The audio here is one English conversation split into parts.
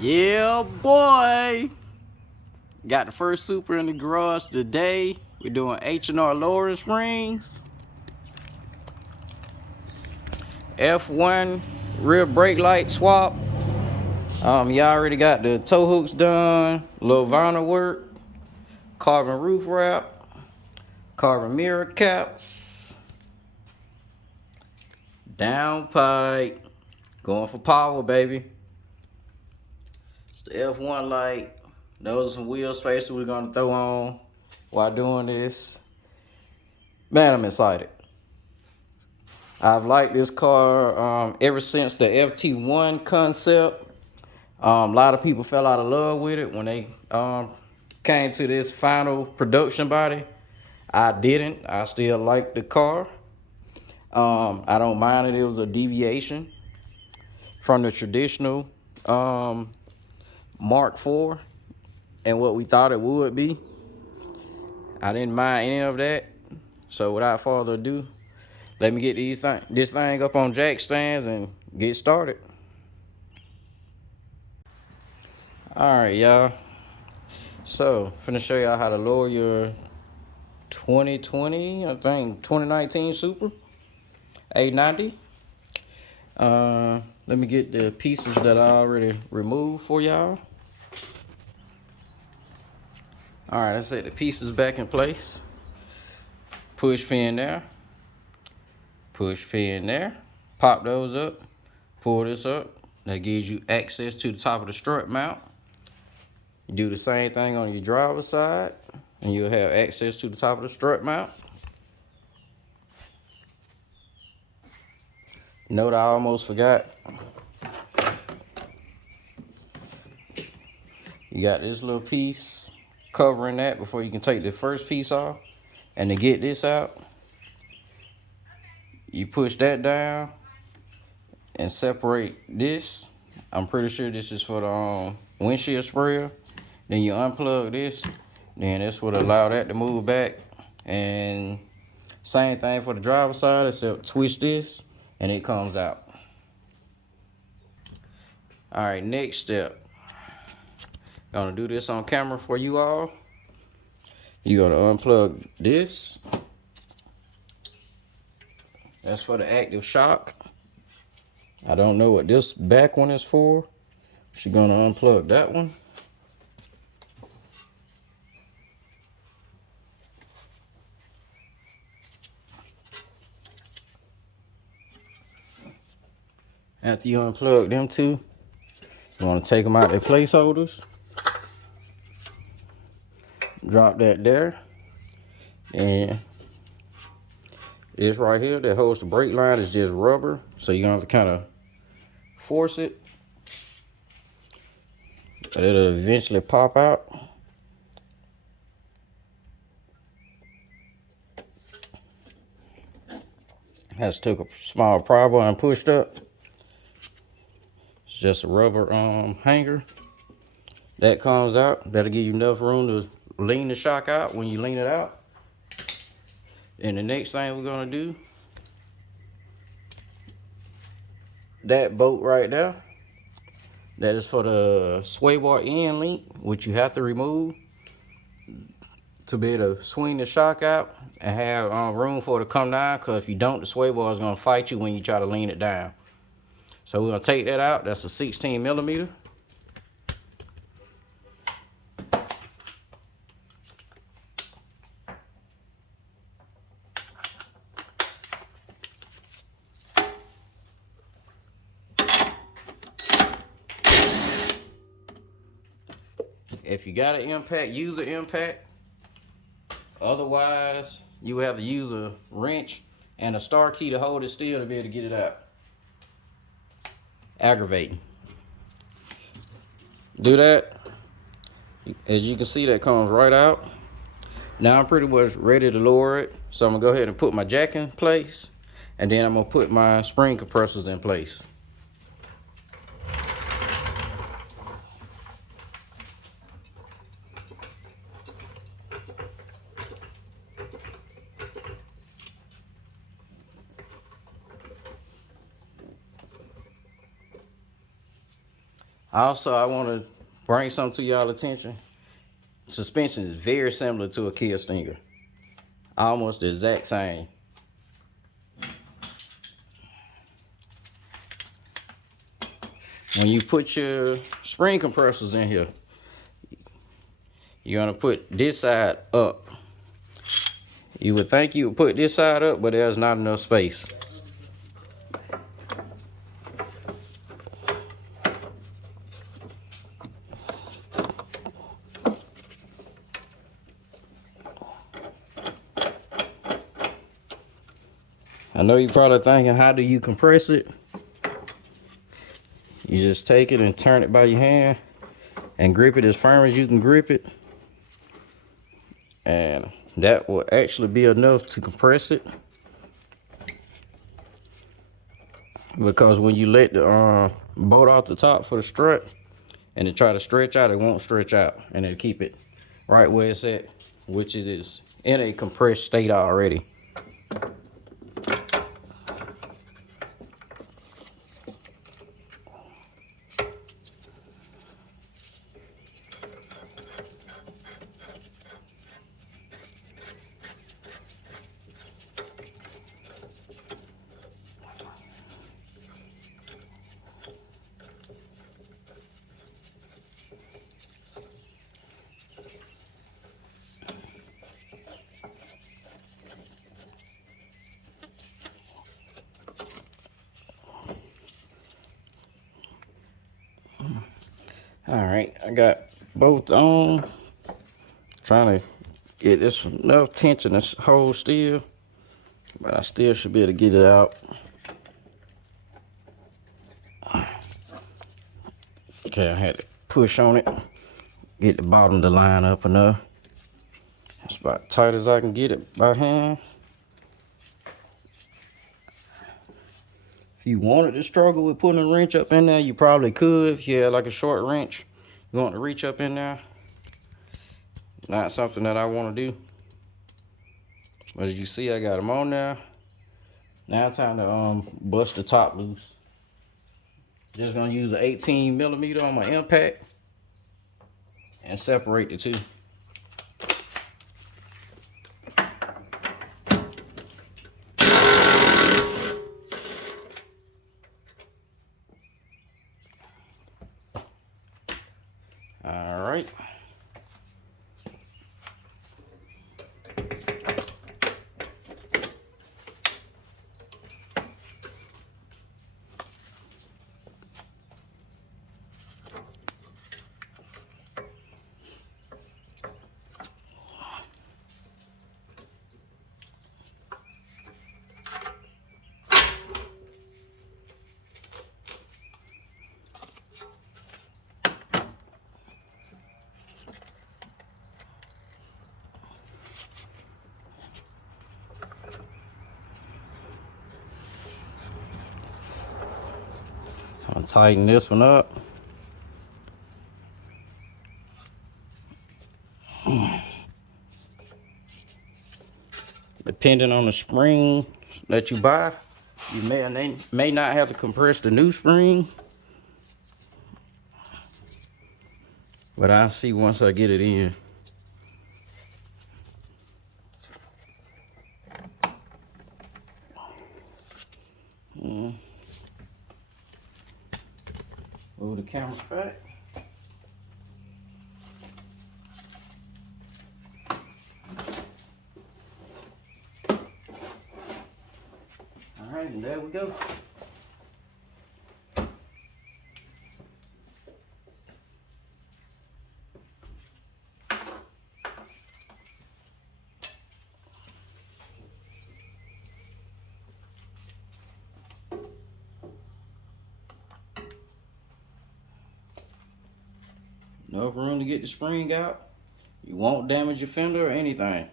Yeah, boy. Got the first Supra in the garage today. We're doing H&R lowering springs. F1 rear brake light swap. Y'all already got the tow hooks done. Little vinyl work. Carbon roof wrap. Carbon mirror caps. Downpipe. Going for power, baby. It's the F1 light. Those are some wheel spacers we're gonna throw on while doing this. Man, I'm excited. I've liked this car ever since the FT1 concept. A lot of people fell out of love with it when they came to this final production body. I didn't. I still like the car. I don't mind it. It was a deviation from the traditional Mark IV and what we thought it would be. I didn't mind any of that. So without further ado, let me get this thing up on jack stands and get started. All right, y'all. So, finna show y'all how to lower your 2020, I think 2019 Supra A90. Let me get the pieces that I already removed for y'all. All right, let's set the pieces back in place. Push pin there. Push pin there. Pop those up. Pull this up. That gives you access to the top of the strut mount. You do the same thing on your driver's side, and you'll have access to the top of the strut mount. Note I almost forgot. You got this little piece covering that before you can take the first piece off. And to get this out, you push that down and separate this. I'm pretty sure this is for the windshield sprayer. Then you unplug this. Then this would allow that to move back. And same thing for the driver's side, except twist this and it comes out. All right, next step. Gonna do this on camera for you all. You're gonna unplug this. That's for the active shock. I don't know what this back one is for. She's gonna unplug that one. After you unplug them two, you want to take them out their placeholders. Drop that there. And this right here that holds the brake line is just rubber. So you're going to have to kind of force it. But it'll eventually pop out. Just took a small pry bar and pushed up. It's just a rubber hanger. That comes out. That'll give you enough room to lean the shock out when you lean it out. And the next thing we're gonna do, that bolt right there, that is for the sway bar end link, which you have to remove to be able to swing the shock out and have room for it to come down, because if you don't, the sway bar is gonna fight you when you try to lean it down. So we're gonna take that out. That's a 16 millimeter. If you got an impact, use an impact. Otherwise, you will have to use a wrench and a star key to hold it still to be able to get it out. Aggravating. Do that. As you can see, that comes right out. Now I'm pretty much ready to lower it. So I'm gonna go ahead and put my jack in place, and then I'm gonna put my spring compressors in place. Also, I want to bring something to y'all attention. Suspension is very similar to a Kia Stinger. Almost the exact same. When you put your spring compressors in here, you're gonna put this side up. You would think you would put this side up, but there's not enough space. I know you're probably thinking, how do you compress it? You just take it and turn it by your hand and grip it as firm as you can grip it. And that will actually be enough to compress it. Because when you let the bolt off the top for the strut and it try to stretch out, it won't stretch out, and it'll keep it right where it's at, which it is in a compressed state already. All right, I got both on. Trying to get this enough tension to hold still, but I still should be able to get it out. Okay, I had to push on it, get the bottom to line up enough. That's about tight as I can get it by hand. If you wanted to struggle with putting a wrench up in there, you probably could. If you had like a short wrench, you want to reach up in there. Not something that I want to do. But as you see, I got them on there. Now it's time to bust the top loose. Just gonna use an 18mm on my impact and separate the two. All right. I'll tighten this one up. Depending on the spring that you buy, you may not have to compress the new spring. But I'll see once I get it in. Move the camera back. All right, and there we go. Enough room to get the spring out. You won't damage your fender or anything.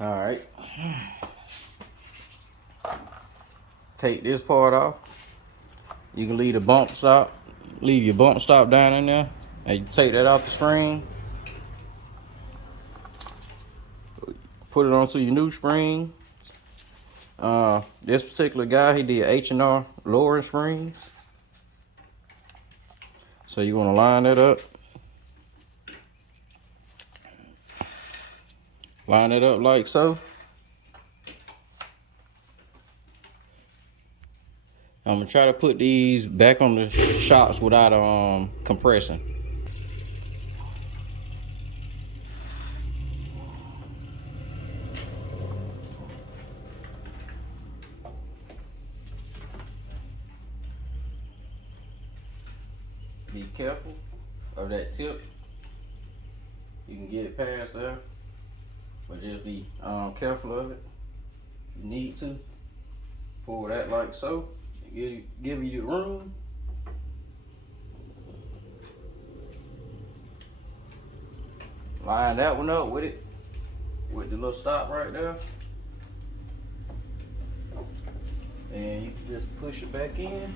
All right. Take this part off. You can leave the bump stop. Leave your bump stop down in there. And you take that off the spring. Put it onto your new spring. This particular guy, he did H&R lowering springs. So you want to line that up. Line it up like so. I'm gonna try to put these back on the shocks without compressing. Be careful of that tip. You can get it past there, but just be careful of it. You need to pull that like so. Give you the room. Line that one up with it, with the little stop right there. And you can just push it back in.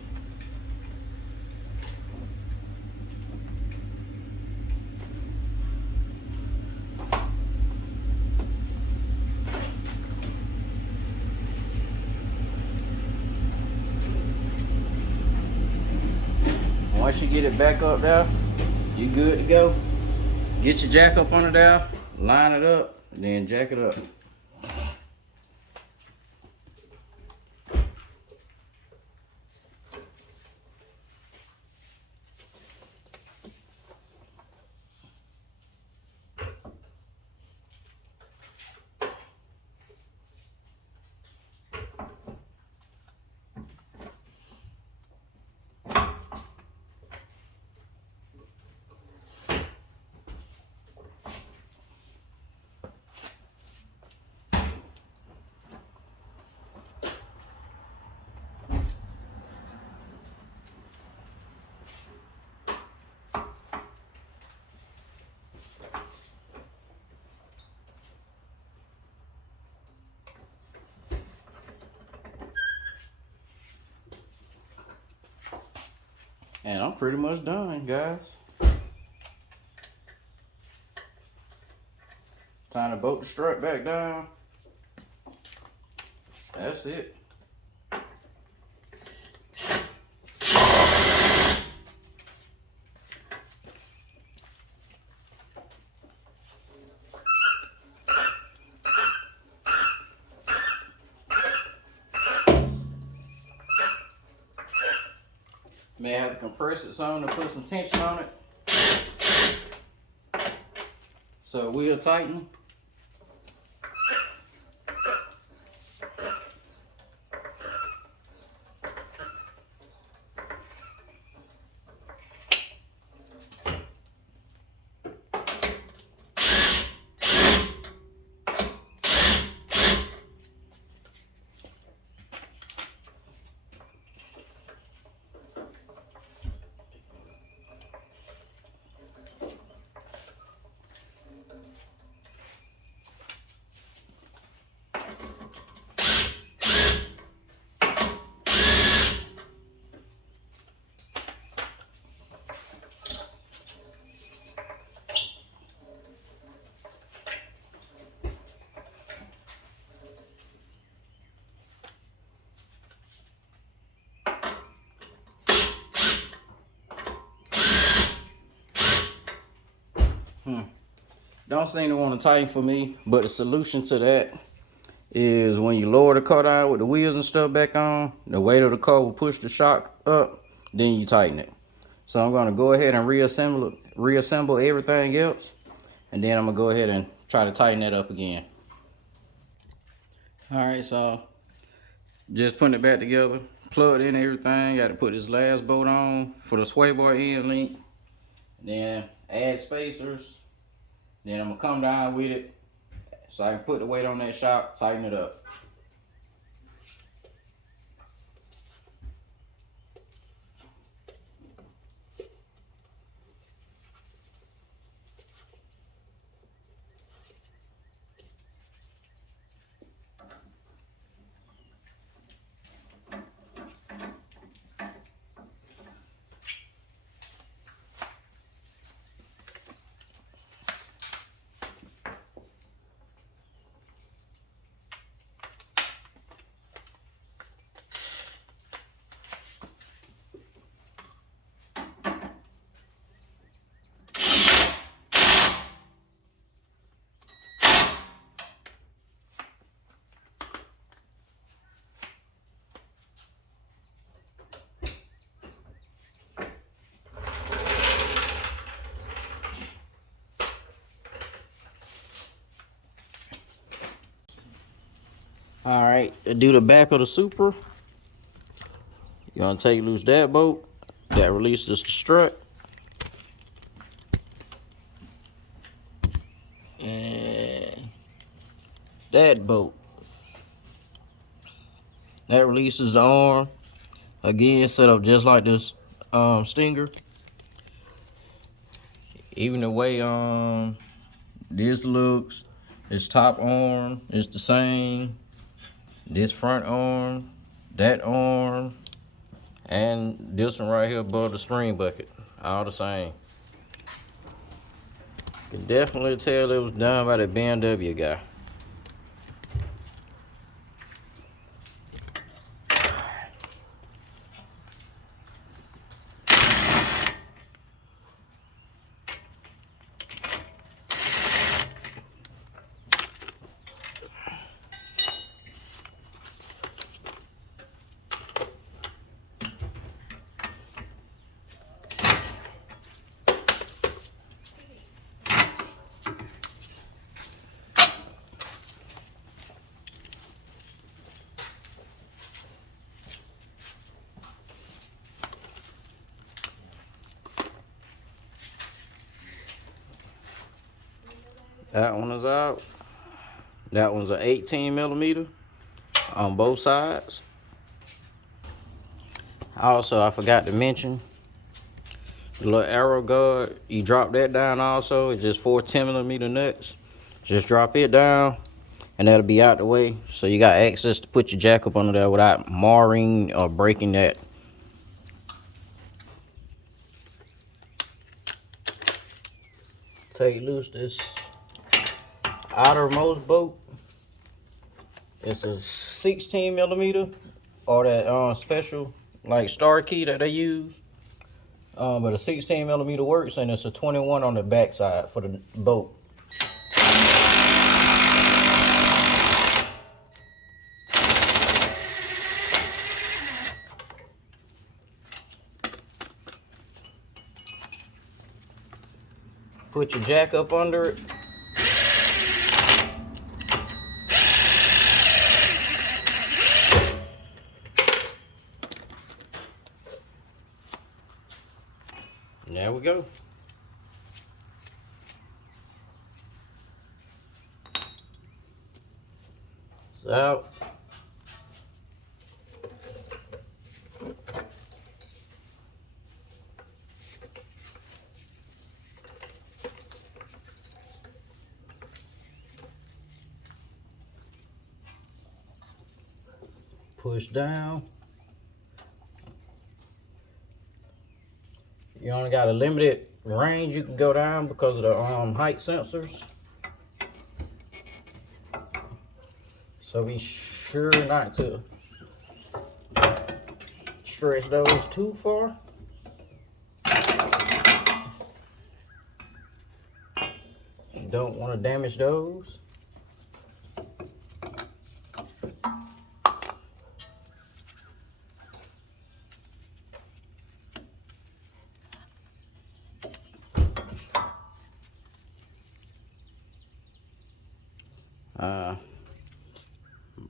Once you get it back up there, you good to go. Get your jack up under there, line it up, and then jack it up. And I'm pretty much done, guys. Time to bolt the strut back down. That's it. May have to compress it some to put some tension on it, so it will tighten. Don't seem to want to tighten for me, but the solution to that is when you lower the car down with the wheels and stuff back on, the weight of the car will push the shock up, then you tighten it. So I'm going to go ahead and reassemble everything else, and then I'm going to go ahead and try to tighten that up again. Alright, so just putting it back together, plugged in everything. Got to put this last bolt on for the sway bar end link, then add spacers. Then I'm gonna come down with it so I can put the weight on that shock, tighten it up. All right, to do the back of the Supra, you're gonna take loose that bolt that releases the strut, and that bolt that releases the arm. Again, set up just like this Stinger. Even the way this looks, this top arm is the same. This front arm, that arm, and this one right here above the spring bucket, all the same. You can definitely tell it was done by the BMW guy. That one is out. That one's an 18mm on both sides. Also, I forgot to mention the little arrow guard. You drop that down also. It's just 4 10mm nuts. Just drop it down and that'll be out the way. So you got access to put your jack up under there without marring or breaking that. Take loose this outermost bolt. It's a 16mm or that special like star key that they use. But a 16mm works, and it's a 21 on the back side for the bolt. Put your jack up under it. And there we go. It's out. Push down. You only got a limited range you can go down because of the height sensors. So be sure not to stretch those too far. You don't want to damage those.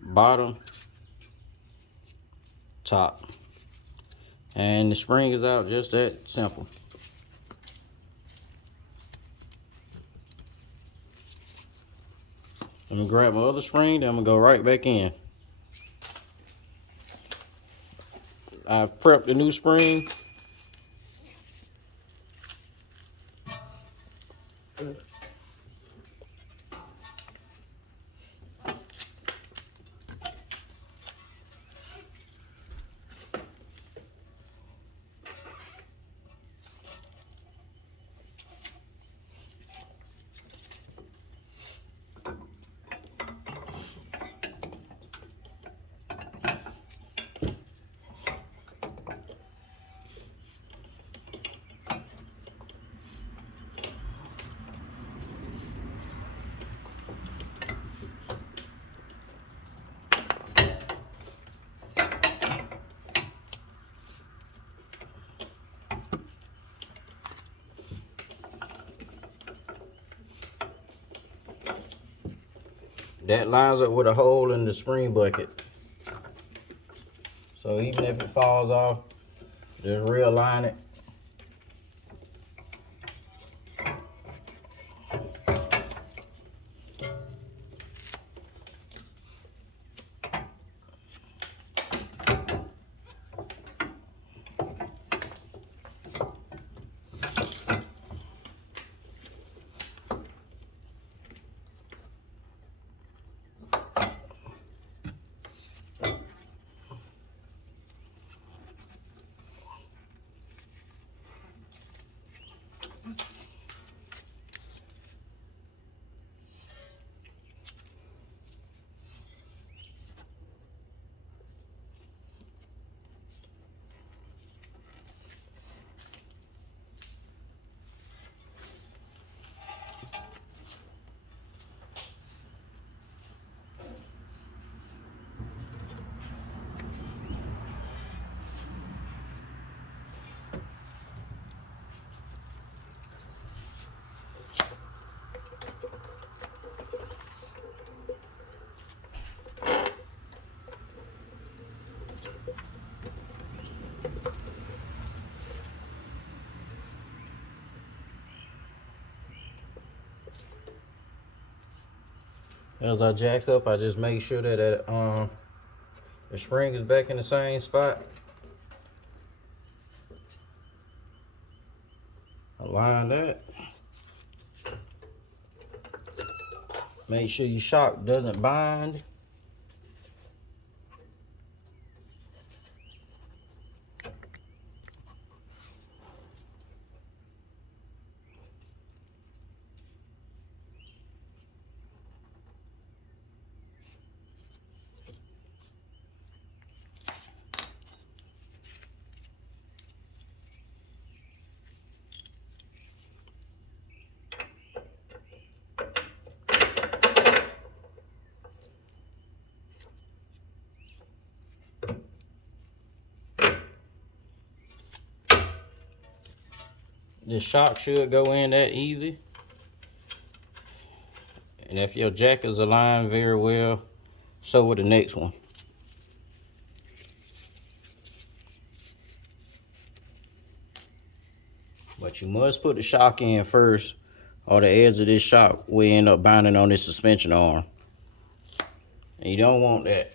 Bottom, top, and the spring is out. Just that simple. I'm gonna grab my other spring, then I'm gonna go right back in. I've prepped the new spring. that lines up with a hole in the spring bucket. So even if it falls off, just realign it. As I jack up, I just make sure that the spring is back in the same spot. Align that. Make sure your shock doesn't bind. The shock should go in that easy. And if your jack is aligned very well, so will the next one. But you must put the shock in first, or the edge of this shock will end up binding on this suspension arm. And you don't want that.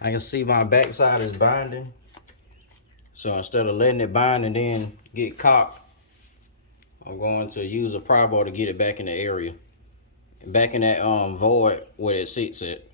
I can see my backside is binding. So instead of letting it bind and then get cocked, I'm going to use a pry bar to get it back in the area. Back in that void where it sits at.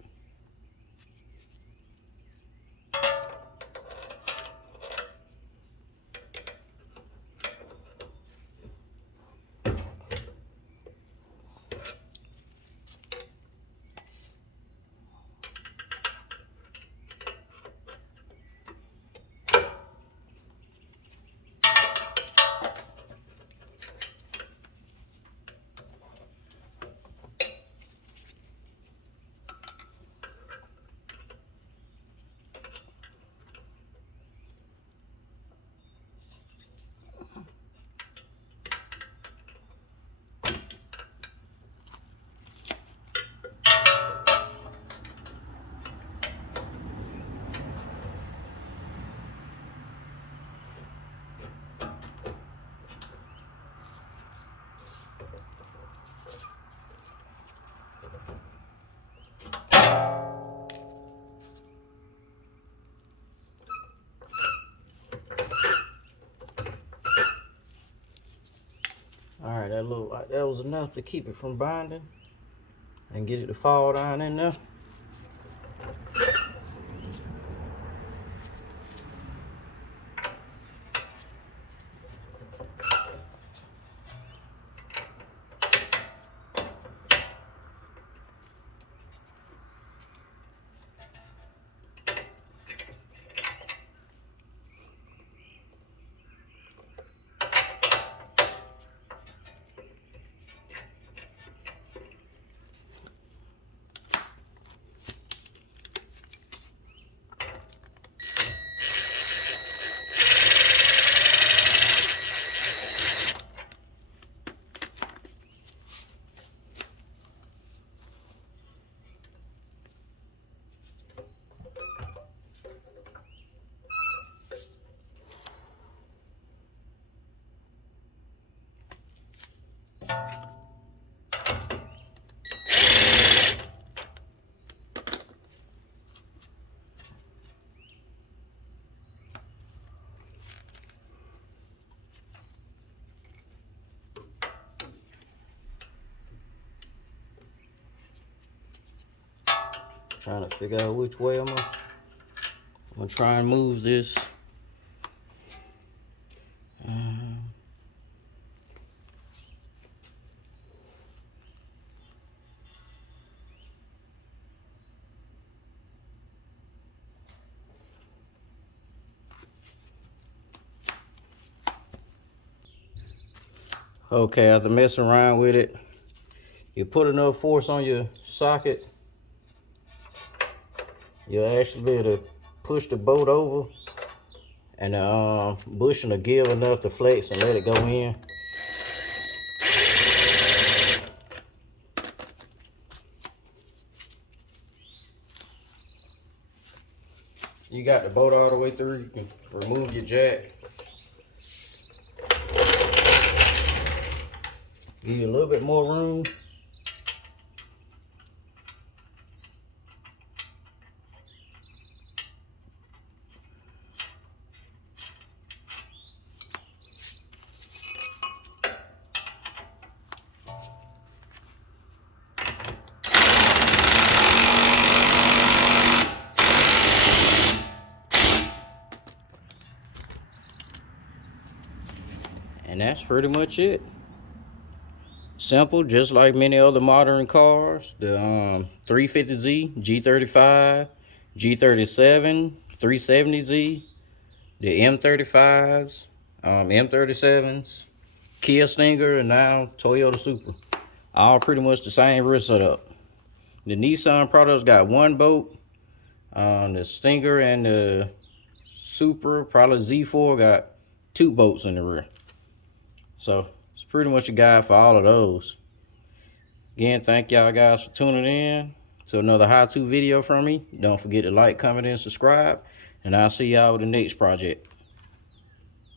Alright, that looked like that was enough to keep it from binding and get it to fall down in there. Trying to figure out which way I'm gonna try and move this. Okay, after messing around with it, you put enough force on your socket, you'll actually be able to push the bolt over, and the bushing will give enough to flex and let it go in. You got the bolt all the way through, you can remove your jack. Give you a little bit more room. And that's pretty much it. Simple, just like many other modern cars. The 350Z, G35, G37, 370Z, the M35s, M37s, Kia Stinger, and now Toyota Supra. All pretty much the same rear setup. The Nissan products got one bolt. The Stinger and the Supra, probably Z4, got two bolts in the rear. So it's pretty much a guide for all of those. Again, thank y'all guys for tuning in to another how-to video from me. Don't forget to like, comment, and subscribe. And I'll see y'all with the next project.